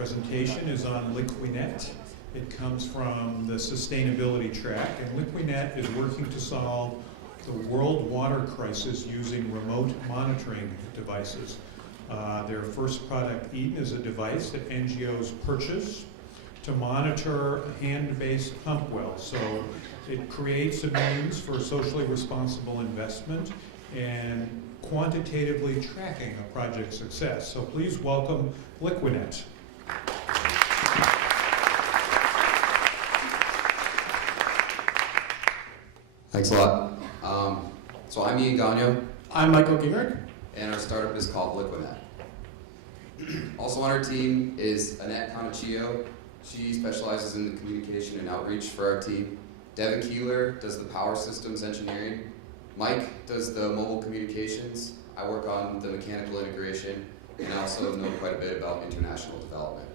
presentation is on LiquiNet. It comes from the sustainability track, and LiquiNet is working to solve the world water crisis using remote monitoring devices. Their first product, Eden, is a device that NGOs purchase to monitor hand-based pump wells. So it creates a means for socially responsible investment and quantitatively tracking a project's success. So please welcome LiquiNet. Thanks a lot. So I'm Ian Gagno. I'm Michael Gingrich. And our startup is called LiquiNet. Also on our team is Annette Conachillo. She specializes in the communication and outreach for our team. Devin Keeler does the power systems engineering. Mike does the mobile communications. I work on the mechanical integration, and I also know quite a bit about international development.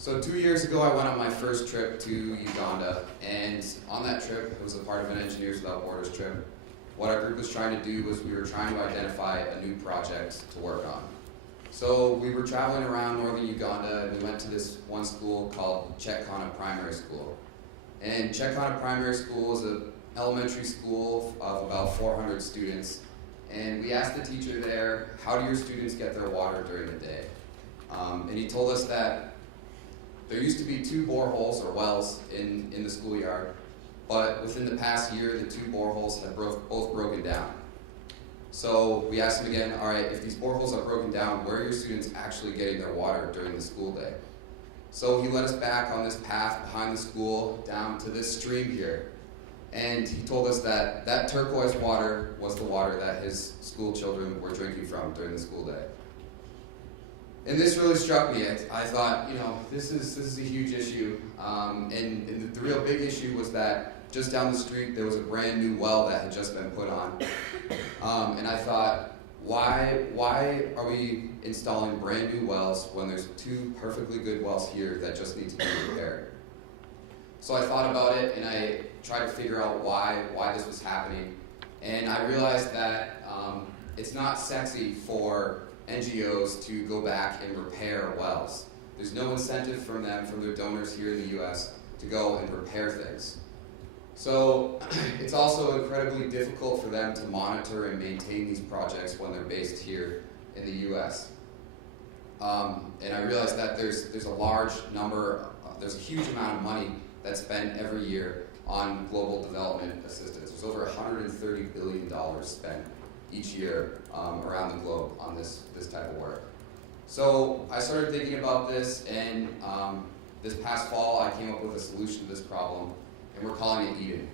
So 2 years ago, I went on my first trip to Uganda, and on that trip, it was a part of an Engineers Without Borders trip. What our group was trying to do was we were trying to identify a new project to work on. So we were traveling around northern Uganda, and we went to this one school called Chetkana Primary School. And Chetkana Primary School is an elementary school of about 400 students. And we asked the teacher there, how do your students get their water during the day? And he told us that there used to be 2 boreholes or wells in the schoolyard, but within the past year, the 2 boreholes had both broken down. So we asked him again, all right, if these boreholes are broken down, where are your students actually getting their water during the school day? So he led us back on this path behind the school down to this stream here. And he told us that that turquoise water was the water that his school children were drinking from during the school day. And this really struck me. I thought, this is a huge issue. And the real big issue was that just down the street there was a brand new well that had just been put on. And I thought, why are we installing brand new wells when there's 2 perfectly good wells here that just need to be repaired? So I thought about it and I tried to figure out why this was happening. And I realized that it's not sexy for NGOs to go back and repair wells. There's no incentive from them, from their donors here in the US, to go and repair things. So it's also incredibly difficult for them to monitor and maintain these projects when they're based here in the US. And I realized that there's a huge amount of money that's spent every year on global development assistance. There's over $130 billion spent each year around the globe on this type of work. So I started thinking about this, and this past fall I came up with a solution to this problem, and we're calling it Eden.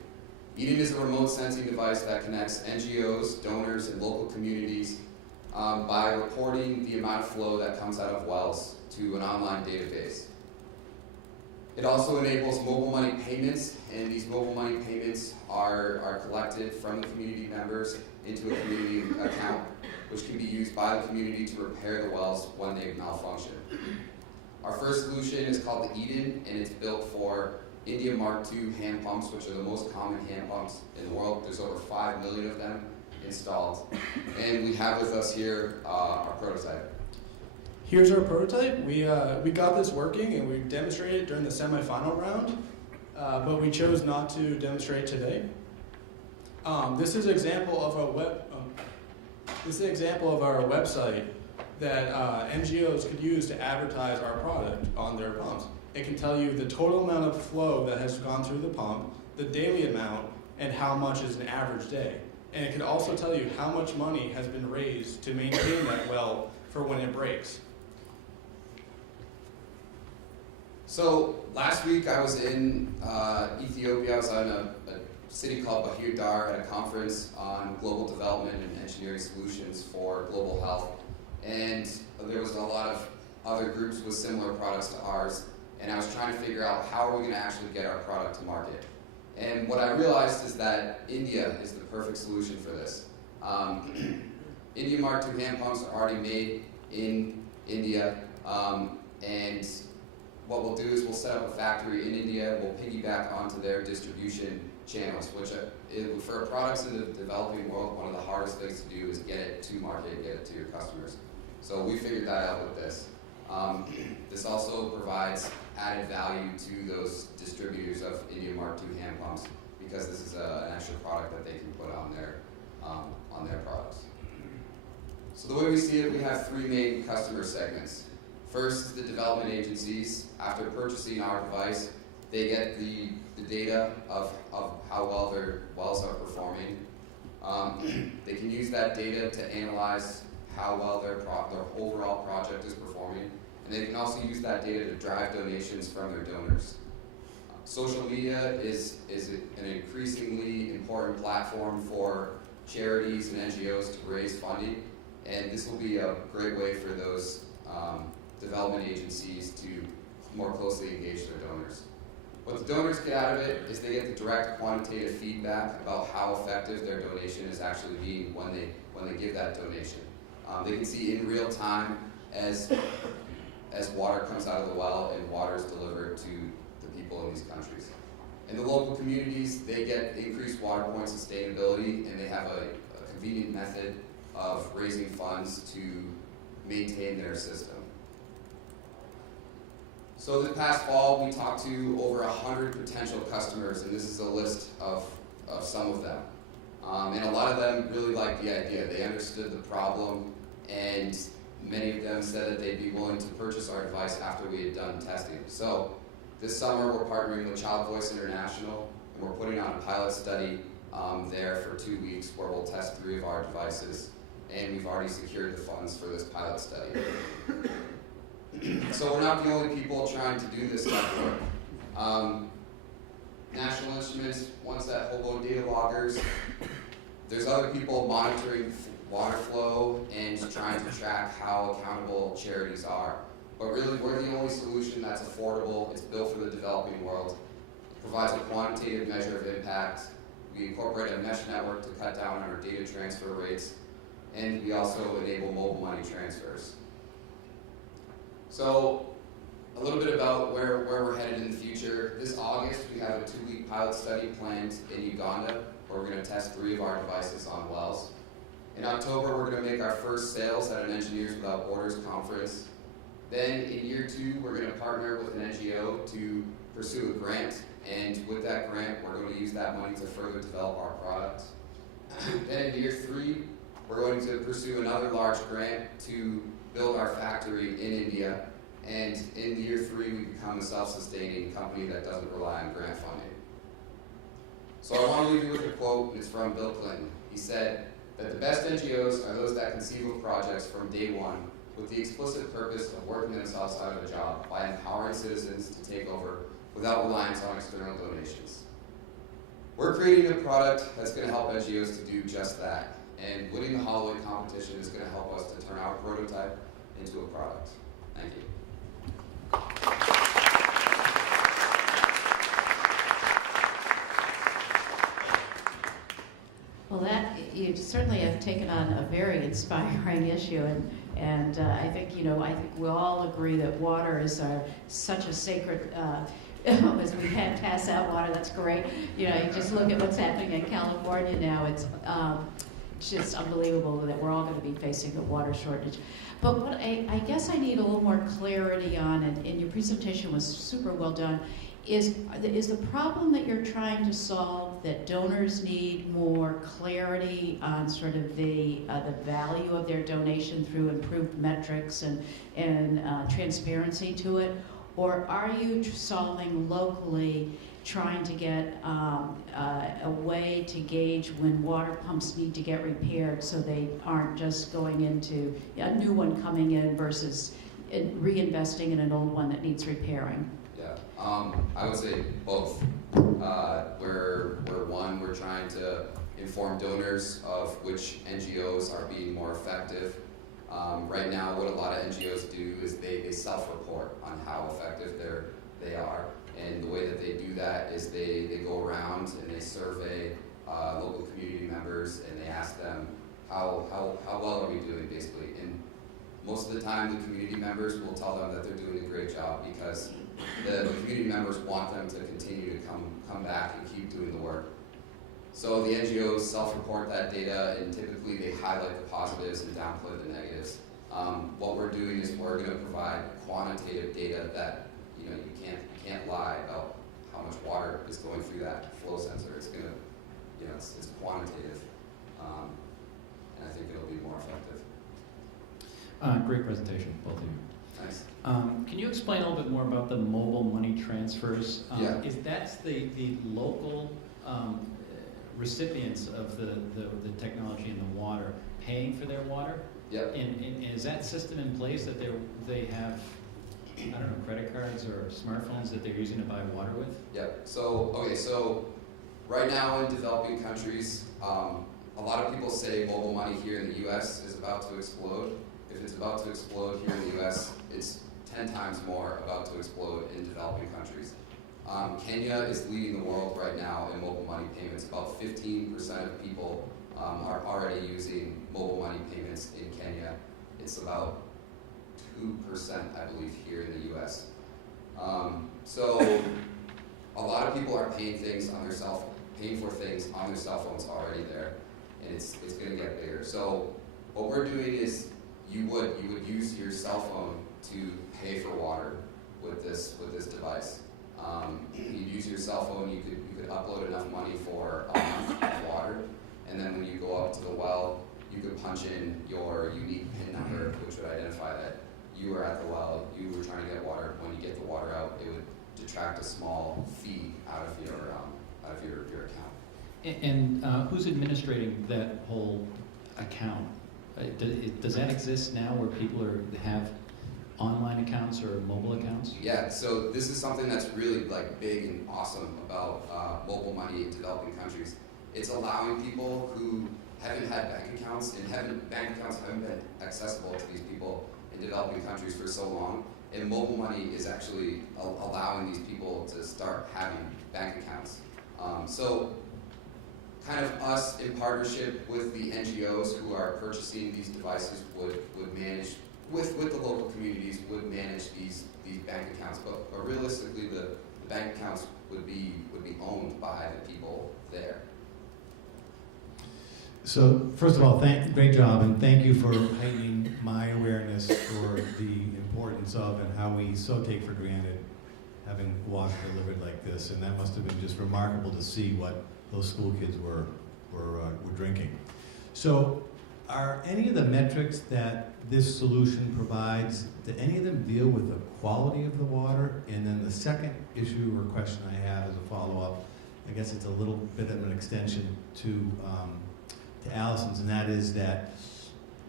Eden is a remote sensing device that connects NGOs, donors, and local communities by reporting the amount of flow that comes out of wells to an online database. It also enables mobile money payments, and these mobile money payments are collected from the community members into a community account, which can be used by the community to repair the wells when they malfunction. Our first solution is called the Eden, and it's built for India Mark II hand pumps, which are the most common hand pumps in the world. There's over 5 million of them installed. And we have with us here our prototype. Here's our prototype. We got this working and we demonstrated it during the semifinal round, but we chose not to demonstrate today. This is an example of our website that NGOs could use to advertise our product on their pumps. It can tell you the total amount of flow that has gone through the pump, the daily amount, and how much is an average day. And it can also tell you how much money has been raised to maintain that well for when it breaks. So last week I was in Ethiopia. I was in a city called Bahir Dar at a conference on global development and engineering solutions for global health. And there was a lot of other groups with similar products to ours. And I was trying to figure out how are we going to actually get our product to market. And what I realized is that India is the perfect solution for this. India Mark II hand pumps are already made in India. And what we'll do is we'll set up a factory in India. We'll piggyback onto their distribution channels, which for products in the developing world, one of the hardest things to do is get it to market, get it to your customers. So we figured that out with this. This also provides added value to those distributors of Indian Mark II hand pumps because this is an extra product that they can put on their products. So the way we see it, we have three main customer segments. First is the development agencies. After purchasing our device, they get the data of how well their wells are performing. They can use that data to analyze how well their overall project is performing, and they can also use that data to drive donations from their donors. Social media is an increasingly important platform for charities and NGOs to raise funding, and this will be a great way for those development agencies to more closely engage their donors. What the donors get out of it is they get the direct quantitative feedback about how effective their donation is actually being when they give that donation. They can see in real time as water comes out of the well and water is delivered to the people in these countries. In the local communities, they get increased water point sustainability, and they have a convenient method of raising funds to maintain their system. So this past fall, we talked to over 100 potential customers, and this is a list of some of them. And a lot of them really liked the idea. They understood the problem, and many of them said that they'd be willing to purchase our device after we had done testing. So this summer, we're partnering with Child Voice International, and we're putting on a pilot study there for 2 weeks where we'll test 3 of our devices, and we've already secured the funds for this pilot study. So we're not the only people trying to do this type of work. National Instruments wants that Holloway data loggers. There's other people monitoring water flow and trying to track how accountable charities are. But really, we're the only solution that's affordable. It's built for the developing world. It provides a quantitative measure of impact. We incorporate a mesh network to cut down on our data transfer rates. And we also enable mobile money transfers. So a little bit about where we're headed in the future. This August, we have a 2-week pilot study planned in Uganda, where we're going to test 3 of our devices on wells. In October, we're going to make our first sales at an Engineers Without Borders conference. Then in year 2, we're going to partner with an NGO to pursue a grant, and with that grant, we're going to use that money to further develop our product. Then in year 3, we're going to pursue another large grant to build our factory in India, and in year 3, we become a self-sustaining company that doesn't rely on grant funding. So I want to leave you with a quote, and it's from Bill Clinton. He said that the best NGOs are those that conceive of projects from day one with the explicit purpose of working themselves out of a job by empowering citizens to take over without reliance on external donations. We're creating a product that's going to help NGOs to do just that. And winning the Holloway competition is going to help us to turn our prototype into a product. Thank you. Well, you certainly have taken on a very inspiring issue, and I think we all agree that water is such a sacred. As we can't pass out water, that's great. You just look at what's happening in California now. It's just unbelievable that we're all going to be facing a water shortage. But what I guess I need a little more clarity on, and your presentation was super well done, is the problem that you're trying to solve that donors need more clarity on sort of the value of their donation through improved metrics and transparency to it? Or are you solving locally, trying to get a way to gauge when water pumps need to get repaired so they aren't just going into a new one coming in versus reinvesting in an old one that needs repairing? Yeah, I would say both. We're trying to inform donors of which NGOs are being more effective. Right now, what a lot of NGOs do is they self-report on how effective they are. And the way that they do that is they go around and they survey local community members, and they ask them how well are we doing, basically. And most of the time, the community members will tell them that they're doing a great job because the community members want them to continue to come back and keep doing the work. So the NGOs self-report that data, and typically they highlight the positives and downplay the negatives. What we're doing is we're going to provide quantitative data that you can't lie about how much water is going through that flow sensor. It's going to, it's quantitative, and I think it'll be more effective. Great presentation, both of you. Nice. Can you explain a little bit more about the mobile money transfers? Yeah. Is that's the local recipients of the technology in the water paying for their water? Yep. And is that system in place that they have, I don't know, credit cards or smartphones that they're using to buy water with? Yep. So right now in developing countries, a lot of people say mobile money here in the U.S. is about to explode. If it's about to explode here in the U.S., it's 10 times more about to explode in developing countries. Kenya is leading the world right now in mobile money payments. About 15% of people are already using mobile money payments in Kenya. It's about 2%, I believe, here in the U.S. So a lot of people are paying for things on their cell phones already there, and it's going to get bigger. So what we're doing is you would use your cell phone to pay for water with this device. You'd use your cell phone. You could upload enough money for a month of water, and then when you go up to the well, you could punch in your unique PIN number, which would identify that you were at the well, you were trying to get water. When you get the water out, it would detract a small fee out of your account. And who's administrating that whole account? Does that exist now where people have online accounts or mobile accounts? Yeah, so this is something that's really big and awesome about mobile money in developing countries. It's allowing people who haven't had bank accounts bank accounts haven't been accessible to these people in developing countries for so long. And mobile money is actually allowing these people to start having bank accounts. So kind of us in partnership with the NGOs who are purchasing these devices would manage, with the local communities, would manage these bank accounts. But realistically, the bank accounts would be owned by the people there. So first of all, great job, and thank you for heightening my awareness for the importance of and how we so take for granted having water delivered like this. And that must have been just remarkable to see what those school kids were drinking. So are any of the metrics that this solution provides, do any of them deal with the quality of the water? And then the second issue or question I have as a follow-up, I guess it's a little bit of an extension to Allison's, and that is that,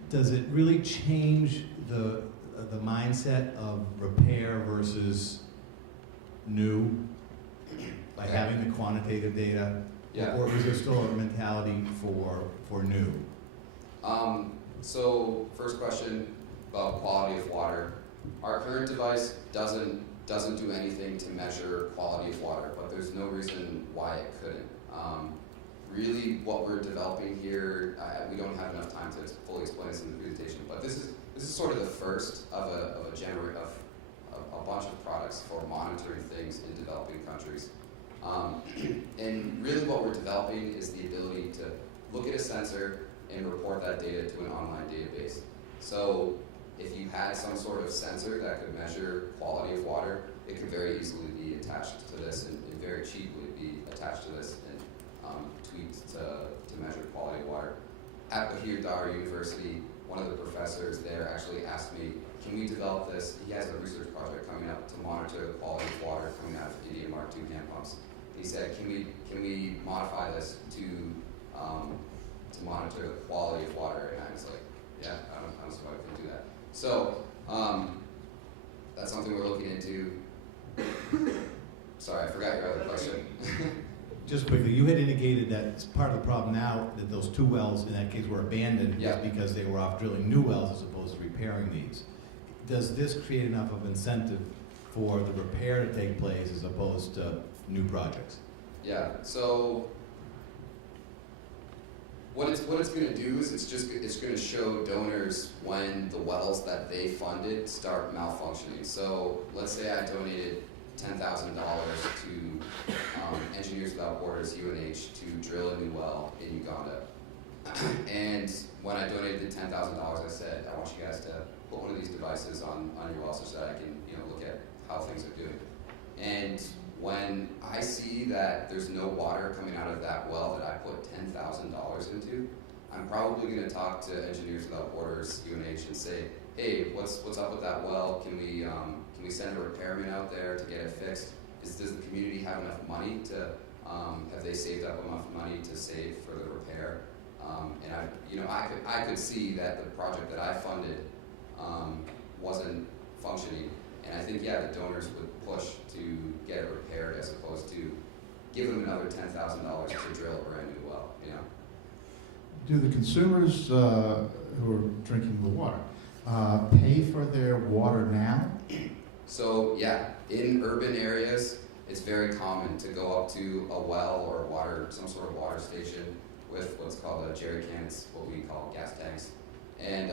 does it really change the mindset of repair versus new by having the quantitative data? Yeah. Or is there still a mentality for new? So first question about quality of water. Our current device doesn't do anything to measure quality of water, but there's no reason why it couldn't. Really, what we're developing here, we don't have enough time to fully explain this in the presentation, but this is sort of the first of a bunch of products for monitoring things in developing countries. And really what we're developing is the ability to look at a sensor and report that data to an online database. So if you had some sort of sensor that could measure quality of water, it could very easily be attached to this and very cheaply be attached to this and tweaked to measure quality of water. At Bahir Dar University, one of the professors there actually asked me, can we develop this? He has a research project coming up to monitor the quality of water coming out of Indian Mark II hand pumps. He said, can we modify this to monitor the quality of water? And I was like, yeah, I don't see why we couldn't do that. So that's something we're looking into. Sorry, I forgot your other question. Just quickly, you had indicated that part of the problem now that those two wells in that case were abandoned Yeah. because they were off drilling new wells as opposed to repairing these. Does this create enough of incentive for the repair to take place as opposed to new projects? Yeah, so what it's going to do is it's going to show donors when the wells that they funded start malfunctioning. So let's say I donated $10,000 to Engineers Without Borders, UNH, to drill a new well in Uganda. And when I donated the $10,000, I said, I want you guys to put one of these devices on your well so that I can, look at how things are doing. And when I see that there's no water coming out of that well that I put $10,000 into, I'm probably going to talk to Engineers Without Borders, UNH, and say, hey, what's up with that well? Can we send a repairman out there to get it fixed? Does the community have enough money to, have they saved up enough money to save for the repair? And I could see that the project that I funded wasn't functioning, and I think the donors would push to get it repaired as opposed to give them another $10,000 to drill a brand new well. Do the consumers who are drinking the water pay for their water now? So in urban areas, it's very common to go up to a well or some sort of water station with what's called a jerry can. It's what we call gas tanks, and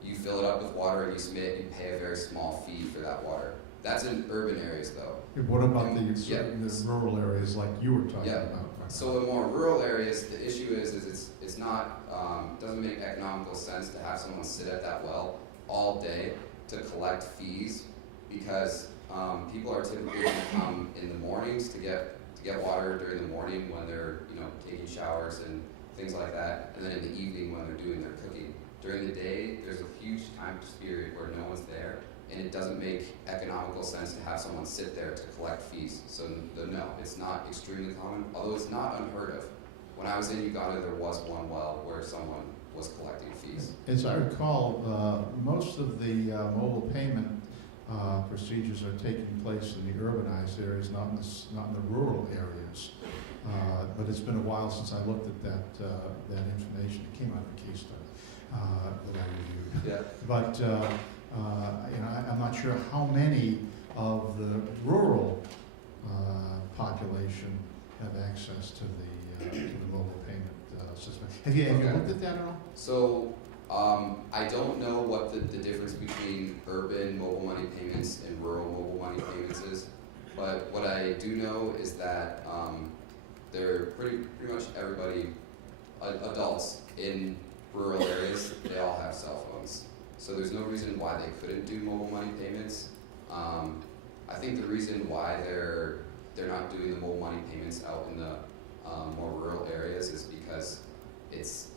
you fill it up with water and you submit. You pay a very small fee for that water. That's in urban areas, though. What about the rural areas like you were talking about? So in more rural areas, the issue is it's not doesn't make economical sense to have someone sit at that well all day to collect fees, because people are typically going to come in the mornings to get water during the morning when they're taking showers and things like that, and then in the evening when they're doing their cooking. During the day, there's a huge time period where no one's there, and it doesn't make economical sense to have someone sit there to collect fees. So no, it's not extremely common, although it's not unheard of. When I was in Uganda, there was one well where someone was collecting fees. As I recall, most of the mobile payment procedures are taking place in the urbanized areas, not in the rural areas. But it's been a while since I looked at that information. It came out of a case study that I reviewed. Yeah. But I'm not sure how many of the rural population have access to the mobile payment system. Have you looked at that at all? So I don't know what the difference between urban mobile money payments and rural mobile money payments is, but what I do know is that they're pretty much everybody, adults in rural areas, they all have cell phones. So there's no reason why they couldn't do mobile money payments. I think the reason why they're not doing the mobile money payments out in the more rural areas is because it's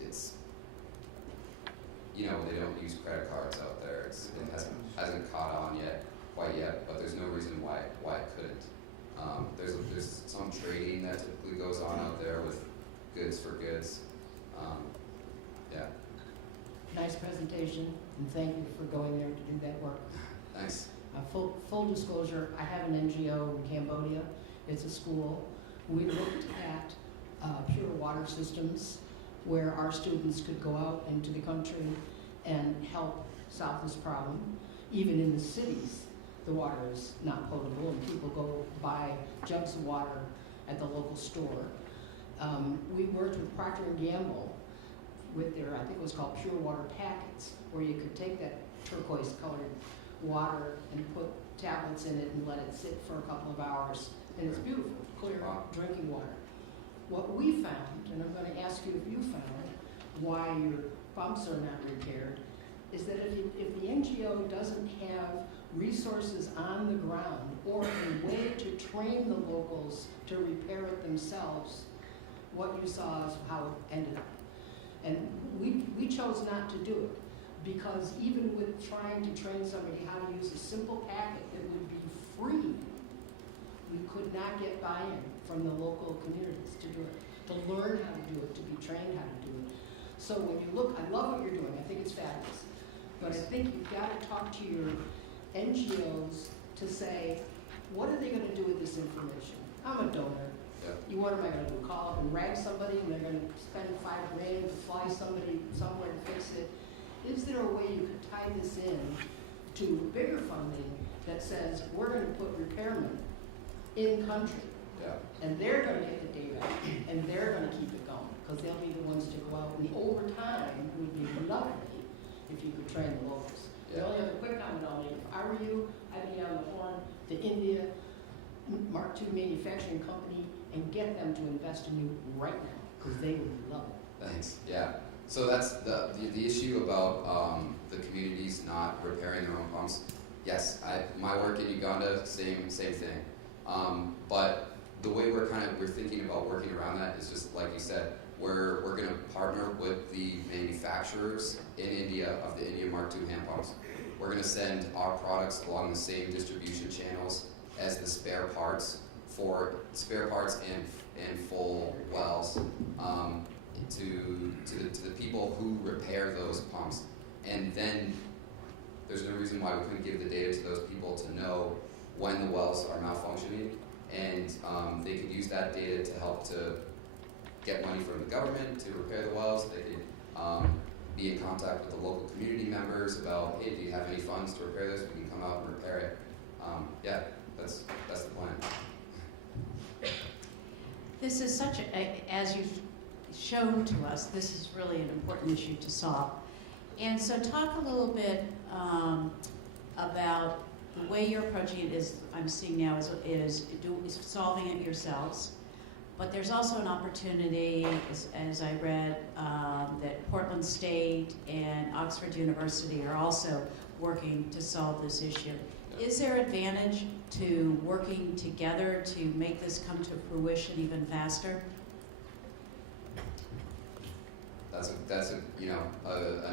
they don't use credit cards out there. It hasn't caught on quite yet, but there's no reason why it couldn't. There's some trading that typically goes on out there with goods for goods. Nice presentation, and thank you for going there to do that work. Thanks. Full disclosure, I have an NGO in Cambodia. It's a school. We looked at pure water systems where our students could go out into the country and help solve this problem. Even in the cities, the water is not potable, and people go buy jugs of water at the local store. We worked with Procter & Gamble with their, I think it was called Pure Water Packets, where you could take that turquoise-colored water and put tablets in it and let it sit for a couple of hours, and it's beautiful, clear drinking water. What we found, and I'm going to ask you if you found why your pumps are not repaired, is that if the NGO doesn't have resources on the ground or a way to train the locals to repair it themselves, what you saw is how it ended up. And we chose not to do it, because even with trying to train somebody how to use a simple packet that would be free, we could not get buy-in from the local communities to do it, to learn how to do it, to be trained how to do it. So when you look, I love what you're doing, I think it's fabulous, but I think you've got to talk to your NGOs to say, what are they going to do with this information? I'm a donor. Yeah. What am I going to do? Call up and rag somebody, and they're going to spend $5 grand to fly somebody somewhere to fix it? Is there a way you could tie this in to bigger funding that says we're going to put repairmen in country, and they're going to get the data, and they're going to keep it going, because they'll be the ones to go out, and over time would be lovely if you could train the locals. The only other quick comment I'll make, if I were you, I'd be on the horn to India, Mark II manufacturing company, and get them to invest in you right now, because they would love it. Thanks. Yeah. So that's the issue about the communities not repairing their own pumps. Yes, my work in Uganda, same thing. But the way we're thinking about working around that is just like you said, we're going to partner with the manufacturers in India of the India Mark II hand pumps. We're going to send our products along the same distribution channels as the spare parts and full wells to the people who repair those pumps. And then there's no reason why we couldn't give the data to those people to know when the wells are malfunctioning, and they could use that data to help to get money from the government to repair the wells. They could be in contact with the local community members about, hey, do you have any funds to repair this? We can come out and repair it. Yeah, that's the plan. This is such as you've shown to us, this is really an important issue to solve. And so talk a little bit about the way you're approaching it is, I'm seeing now, is solving it yourselves. But there's also an opportunity, as I read, that Portland State and Oxford University are also working to solve this issue. Is there advantage to working together to make this come to fruition even faster? That's an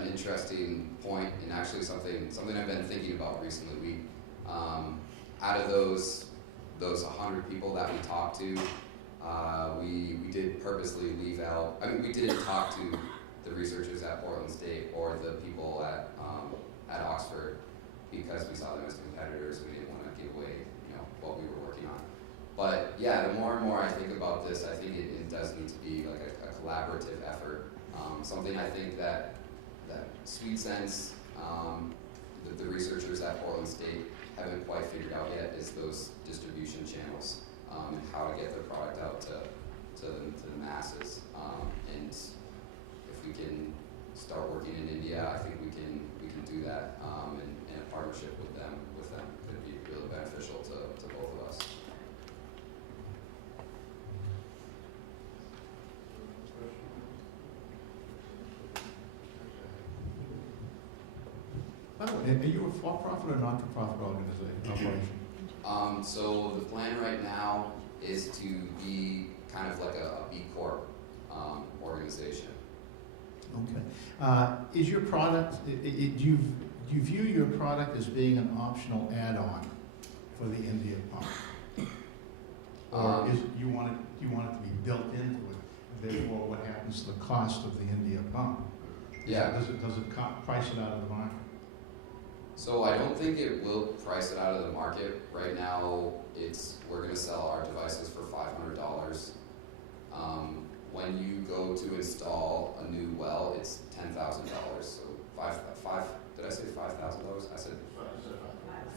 interesting point, and actually something I've been thinking about recently. We out of those 100 people that we talked to, we did purposely leave out. I mean, we didn't talk to the researchers at Portland State or the people at Oxford because we saw them as competitors. We didn't want to give away what we were working on. But yeah, the more and more I think about this, I think it does need to be like a collaborative effort. Something I think that Sweet Sense, the researchers at Portland State haven't quite figured out yet is those distribution channels and how to get their product out to the masses. And if we can start working in India, I think we can do that. And a partnership with them could be really beneficial to both of us. By the way, are you a for-profit or not-for-profit operation? So the plan right now is to be kind of like a B Corp organization. Okay. Is your product, do you view your product as being an optional add-on for the India pump? Or do you want it to be built into it? Therefore, what happens to the cost of the India pump? Yeah. Does it price it out of the market? So I don't think it will price it out of the market. Right now, we're going to sell our devices for $500. When you go to install a new well, it's $10,000. So did I say $5,000? I said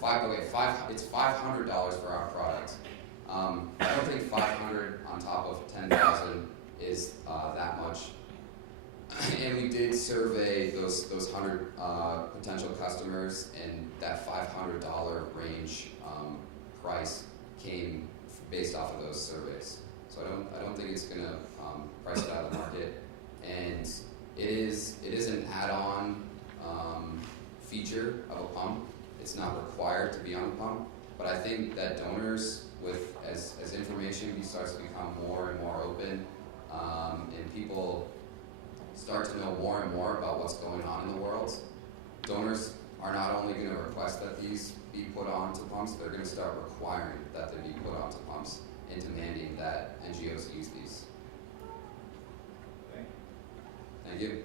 five. Okay, it's $500 for our product. I don't think $500 on top of $10,000 is that much. And we did survey those 100 potential customers, and that $500 range price came based off of those surveys. So I don't think it's going to price it out of the market. And it is an add-on feature of a pump. It's not required to be on a pump, but I think that donors, as information starts to become more and more open, and people start to know more and more about what's going on in the world, donors are not only going to request that these be put onto pumps, they're going to start requiring that they be put onto pumps and demanding that NGOs use these. Thank you.